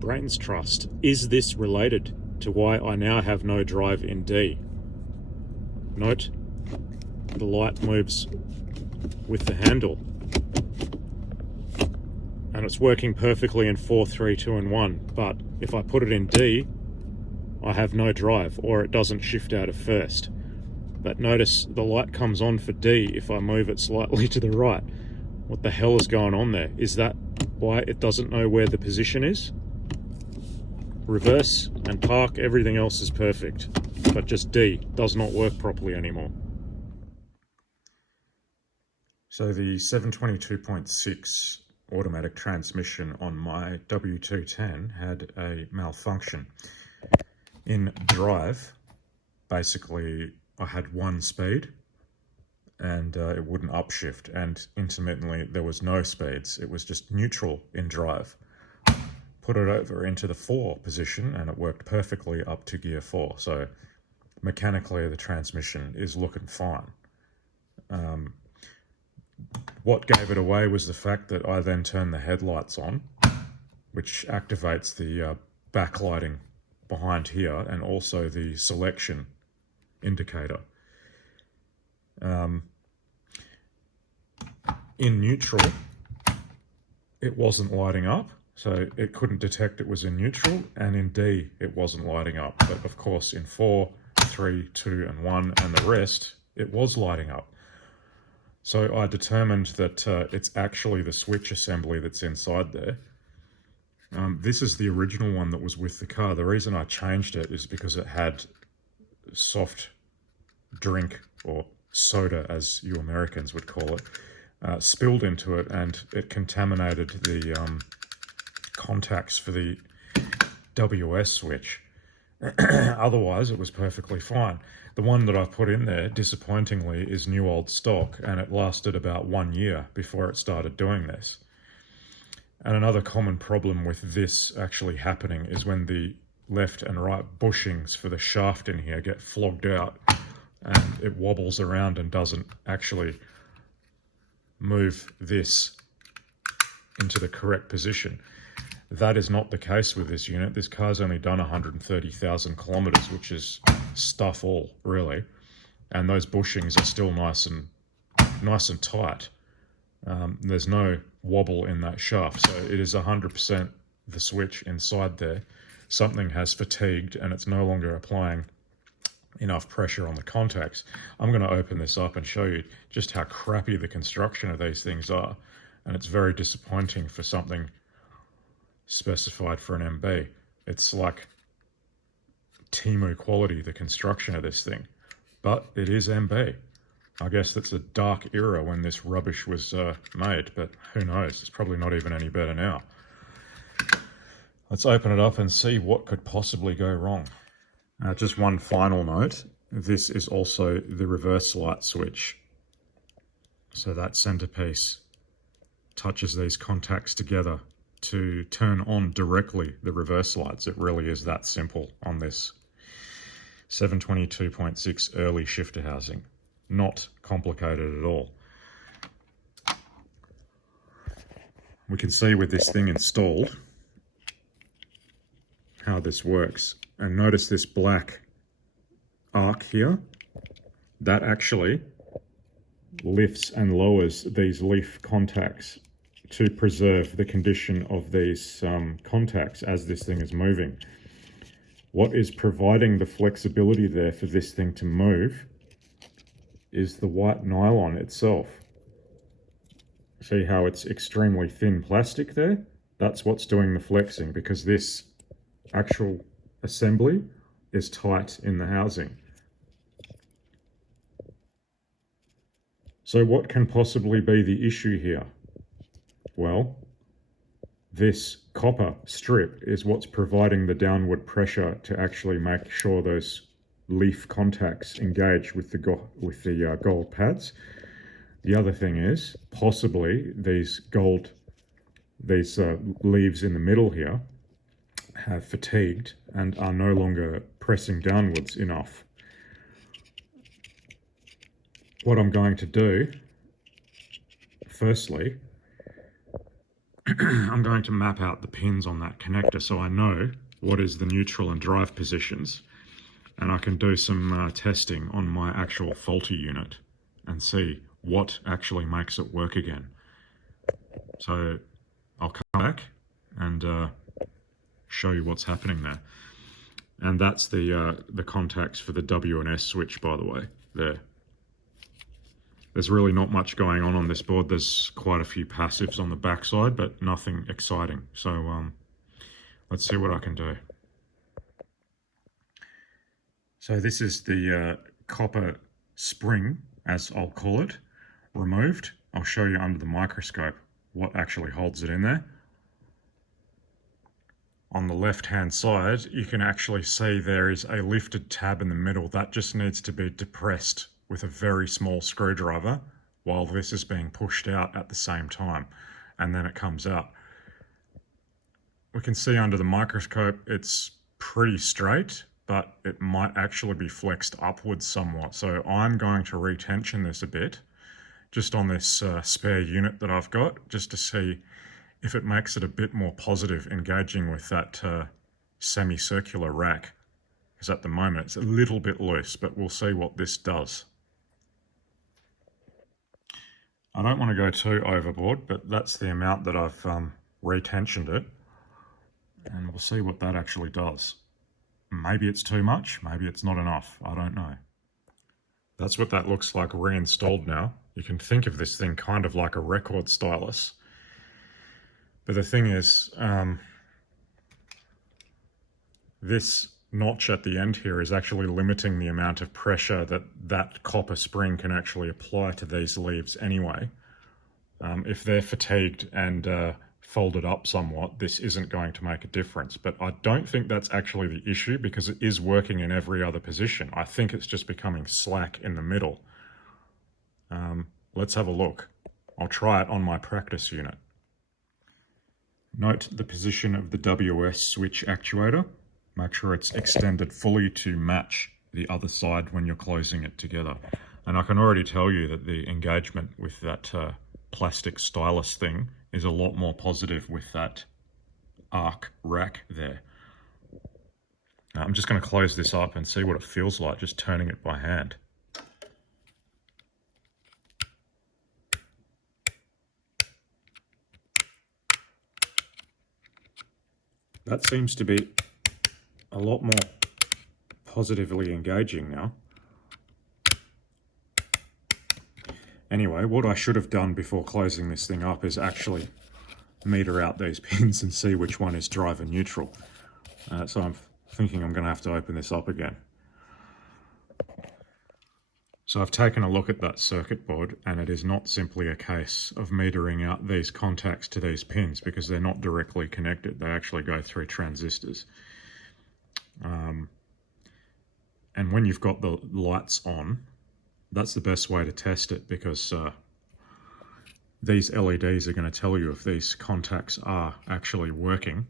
brains trust. Is this related to why I now have no drive in D? Note, the light moves with the handle. And it's working perfectly in 4, 3, 2, and 1. But if I put it in D, I have no drive, or it doesn't shift out of first. But notice the light comes on for D if I move it slightly to the right. What the hell is going on there? Is that why it doesn't know where the position is? Reverse and park, everything else is perfect. But just D does not work properly anymore. So the 722.6 automatic transmission on my W210 had a malfunction. In drive, basically I had one speed and it wouldn't upshift, and intermittently there was no speeds. It was just neutral in drive. Put it over into the 4 position and it worked perfectly up to gear 4. So mechanically the transmission is looking fine. What gave it away was the fact that I then turned the headlights on, which activates the backlighting behind here and also the selection indicator. In neutral, it wasn't lighting up, so it couldn't detect it was in neutral, and in D, it wasn't lighting up. But of course, in 4, 3, 2, and 1, and the rest, it was lighting up. So I determined that it's actually the switch assembly that's inside there. This is the original one that was with the car. The reason I changed it is because it had soft drink, or soda as you Americans would call it, spilled into it, and it contaminated the contacts for the WS switch. Otherwise, it was perfectly fine. The one that I've put in there, disappointingly, is new old stock, and it lasted about 1 year before it started doing this. And another common problem with this actually happening is when the left and right bushings for the shaft in here get flogged out and it wobbles around and doesn't actually move this into the correct position. That is not the case with this unit. This car's only done 130,000 kilometers, which is stuff all, really. And those bushings are still nice and tight. There's no wobble in that shaft, so it is 100% the switch inside there. Something has fatigued and it's no longer applying enough pressure on the contacts. I'm going to open this up and show you just how crappy the construction of these things are, and it's very disappointing for something specified for an MB. It's like Temu quality, the construction of this thing, but it is MB. I guess that's a dark era when this rubbish was made, but who knows, it's probably not even any better now. Let's open it up and see what could possibly go wrong. Just one final note, this is also the reverse light switch. So that centerpiece touches these contacts together to turn on directly the reverse lights. It really is that simple on this 722.6 early shifter housing. Not complicated at all. We can see with this thing installed how this works. And notice this black arc here. That actually lifts and lowers these leaf contacts to preserve the condition of these contacts as this thing is moving. What is providing the flexibility there for this thing to move is the white nylon itself. See how it's extremely thin plastic there? That's what's doing the flexing, because this actual assembly is tight in the housing. So what can possibly be the issue here? Well, this copper strip is what's providing the downward pressure to actually make sure those leaf contacts engage with the gold pads. The other thing is possibly these leaves in the middle here have fatigued and are no longer pressing downwards enough. What I'm going to do, firstly, I'm going to map out the pins on that connector so I know what is the neutral and drive positions, and I can do some testing on my actual faulty unit and see what actually makes it work again. So I'll come back and show you what's happening there. And that's the contacts for the W and S switch, by the way, there. There's really not much going on this board. There's quite a few passives on the backside, but nothing exciting. So let's see what I can do. So this is the copper spring, as I'll call it, removed. I'll show you under the microscope what actually holds it in there. On the left-hand side, you can actually see there is a lifted tab in the middle. That just needs to be depressed with a very small screwdriver while this is being pushed out at the same time, and then it comes out. We can see under the microscope it's pretty straight, but it might actually be flexed upwards somewhat. So I'm going to retension this a bit, just on this spare unit that I've got, just to see if it makes it a bit more positive engaging with that semicircular rack. Because at the moment it's a little bit loose, but we'll see what this does. I don't want to go too overboard, but that's the amount that I've retensioned it. And we'll see what that actually does. Maybe it's too much, maybe it's not enough, I don't know. That's what that looks like reinstalled now. You can think of this thing kind of like a record stylus. But the thing is, this notch at the end here is actually limiting the amount of pressure that that copper spring can actually apply to these leaves anyway. If they're fatigued and folded up somewhat, this isn't going to make a difference. But I don't think that's actually the issue, because it is working in every other position. I think it's just becoming slack in the middle. Let's have a look. I'll try it on my practice unit. Note the position of the WS switch actuator. Make sure it's extended fully to match the other side when you're closing it together. And I can already tell you that the engagement with that plastic stylus thing is a lot more positive with that arc rack there. Now, I'm just going to close this up and see what it feels like just turning it by hand. That seems to be a lot more positively engaging now. Anyway, what I should have done before closing this thing up is actually meter out these pins and see which one is drive and neutral. So I'm thinking I'm going to have to open this up again. So I've taken a look at that circuit board, and it is not simply a case of metering out these contacts to these pins, because they're not directly connected. They actually go through transistors. And when you've got the lights on, that's the best way to test it, because these LEDs are going to tell you if these contacts are actually working.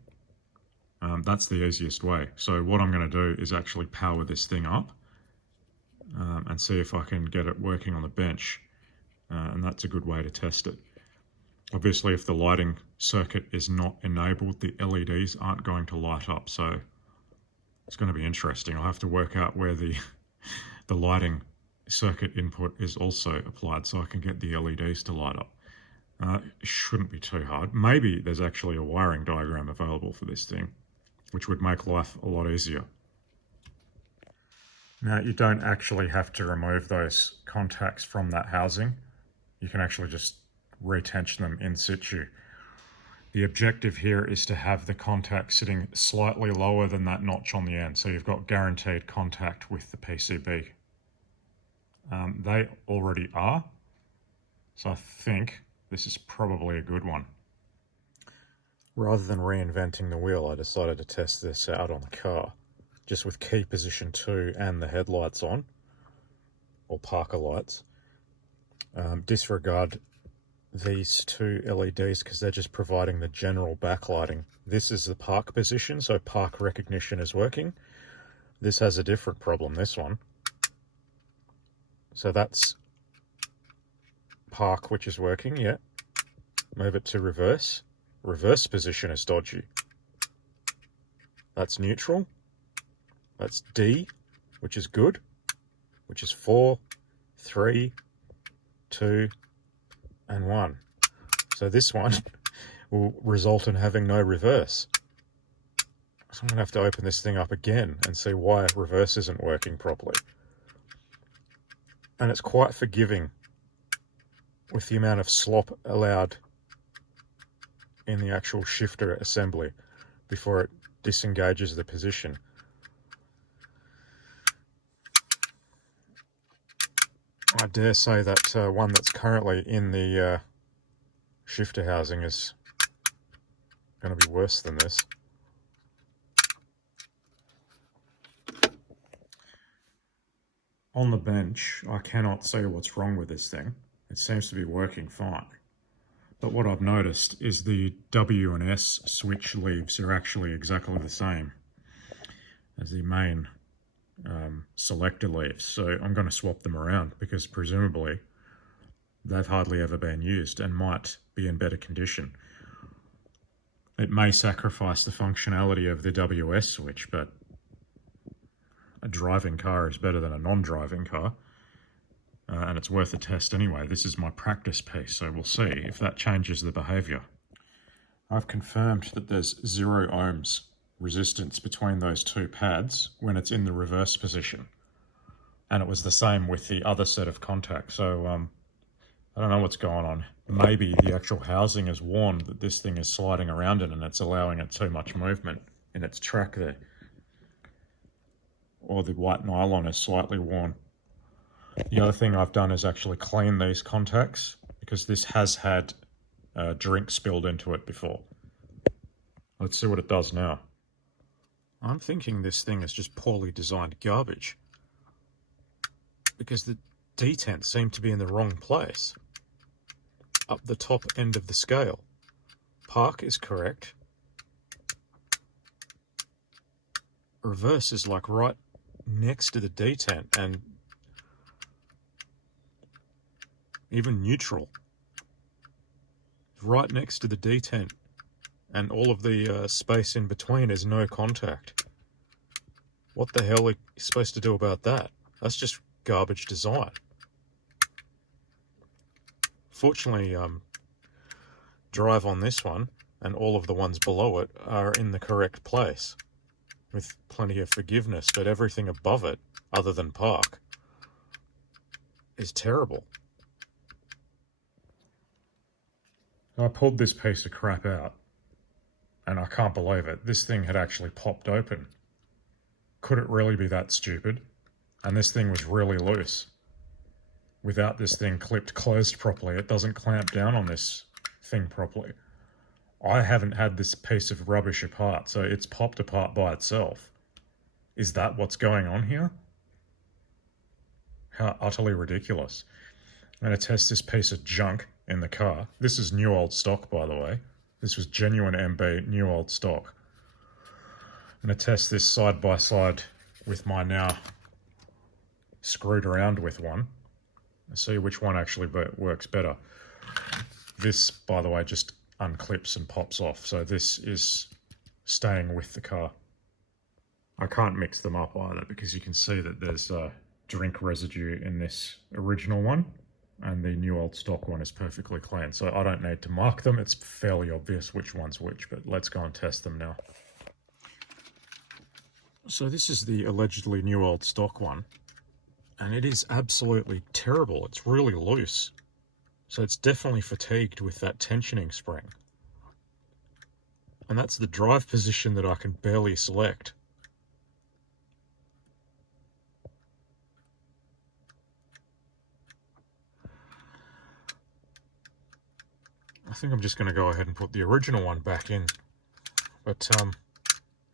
That's the easiest way. So what I'm going to do is actually power this thing up and see if I can get it working on the bench. And that's a good way to test it. Obviously, if the lighting circuit is not enabled, the LEDs aren't going to light up. So it's going to be interesting. I'll have to work out where the lighting circuit input is also applied so I can get the LEDs to light up. It shouldn't be too hard. Maybe there's actually a wiring diagram available for this thing, which would make life a lot easier. Now, you don't actually have to remove those contacts from that housing. You can actually just retension them in situ. The objective here is to have the contact sitting slightly lower than that notch on the end, so you've got guaranteed contact with the PCB. They already are, so I think this is probably a good one. Rather than reinventing the wheel, I decided to test this out on the car, just with key position 2 and the headlights on, or Parker lights. Disregard these two LEDs because they're just providing the general backlighting. This is the park position, so park recognition is working. This has a different problem, this one. So that's park, which is working, yeah. Move it to reverse. reverse position is dodgy. That's neutral. That's D, which is good, which is 4, 3, 2, and 1. So this one will result in having no reverse. So I'm going to have to open this thing up again and see why reverse isn't working properly. And it's quite forgiving with the amount of slop allowed in the actual shifter assembly before it disengages the position. I dare say that one that's currently in the shifter housing is going to be worse than this. On the bench, I cannot see what's wrong with this thing. It seems to be working fine. But what I've noticed is the W and S switch leaves are actually exactly the same as the main selector leaves. So I'm going to swap them around because presumably they've hardly ever been used and might be in better condition. It may sacrifice the functionality of the WS switch, but a driving car is better than a non-driving car, and it's worth a test anyway. This is my practice piece, so we'll see if that changes the behaviour. I've confirmed that there's 0 ohms resistance between those two pads when it's in the reverse position, and it was the same with the other set of contacts. So I don't know what's going on. Maybe the actual housing is worn that this thing is sliding around in and it's allowing it too much movement in its track there. Or the white nylon is slightly worn. The other thing I've done is actually clean these contacts because this has had drink spilled into it before. Let's see what it does now. I'm thinking this thing is just poorly designed garbage because the detents seem to be in the wrong place. Up the top end of the scale. Park is correct. Reverse is like right next to the detent, and even neutral right next to the detent, and all of the space in between is no contact. What the hell are you supposed to do about that? That's just garbage design. Fortunately, drive on this one and all of the ones below it are in the correct place with plenty of forgiveness, but everything above it, other than park, is terrible. I pulled this piece of crap out, and I can't believe it. This thing had actually popped open. Could it really be that stupid? And this thing was really loose. Without this thing clipped closed properly, it doesn't clamp down on this thing properly. I haven't had this piece of rubbish apart, so it's popped apart by itself. Is that what's going on here? How utterly ridiculous. I'm going to test this piece of junk in the car. This is new old stock, by the way. This was genuine MB, new old stock. I'm going to test this side by side with my now screwed around with one. See which one actually works better. This, by the way, just unclips and pops off, so this is staying with the car. I can't mix them up either because you can see that there's drink residue in this original one and the new old stock one is perfectly clean, so I don't need to mark them. It's fairly obvious which one's which, but let's go and test them now. So this is the allegedly new old stock one, and it is absolutely terrible. It's really loose. So it's definitely fatigued with that tensioning spring. And that's the drive position that I can barely select. I think I'm just going to go ahead and put the original one back in. But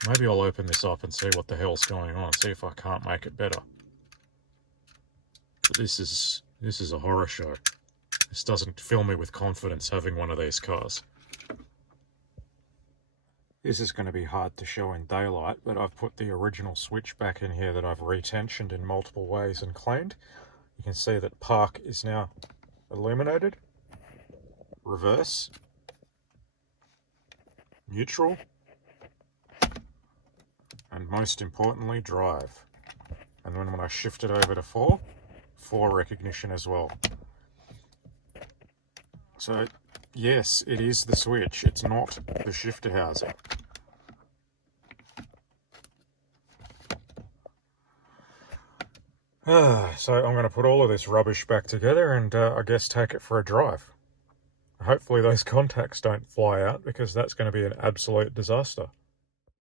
maybe I'll open this up and see what the hell's going on, see if I can't make it better. But this is a horror show. This doesn't fill me with confidence having one of these cars. This is going to be hard to show in daylight, but I've put the original switch back in here that I've retensioned in multiple ways and cleaned. You can see that park is now illuminated. Reverse. neutral, and most importantly, drive. And then when I shift it over to 4 recognition as well. So yes, it is the switch, it's not the shifter housing. So I'm going to put all of this rubbish back together and I guess take it for a drive. Hopefully those contacts don't fly out, because that's going to be an absolute disaster.